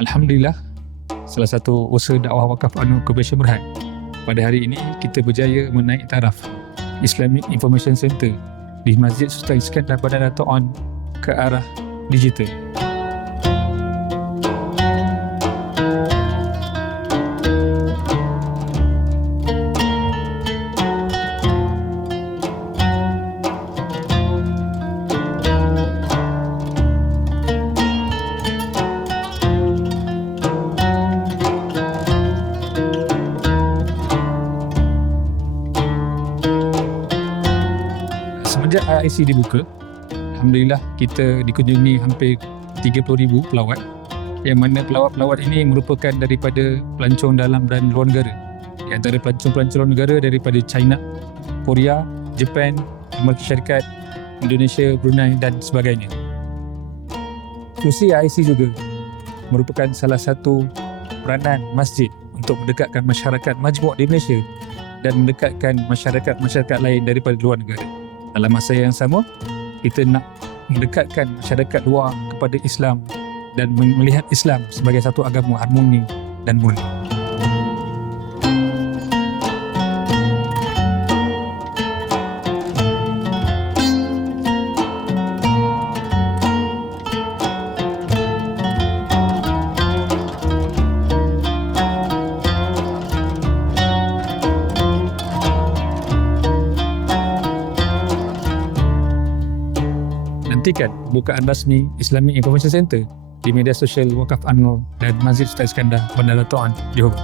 Alhamdulillah, salah satu usaha dakwah wakaf An-Nur Corporation Berhad, pada hari ini kita berjaya menaik taraf Islamic Information Center di Masjid Sultan Iskandar Bandar Dato' On ke arah digital. Semenjak IIC dibuka, Alhamdulillah kita dikunjungi hampir 30,000 pelawat, yang mana pelawat-pelawat ini merupakan daripada pelancong dalam dan luar negara. Di antara pelancong-pelancong luar negara daripada China, Korea, Japan, Amerika Syarikat, Indonesia, Brunei dan sebagainya. Fungsi IIC juga merupakan salah satu peranan masjid untuk mendekatkan masyarakat majmuk di Malaysia dan mendekatkan masyarakat-masyarakat lain daripada luar negara. Dalam masa yang sama, kita nak mendekatkan masyarakat luar kepada Islam dan melihat Islam sebagai satu agama harmoni dan mulia. Nantikan pembukaan rasmi Islamic Information Center di media sosial Wakaf An-Nur dan Masjid Sultan Iskandar Bandar Dato' On, Johor.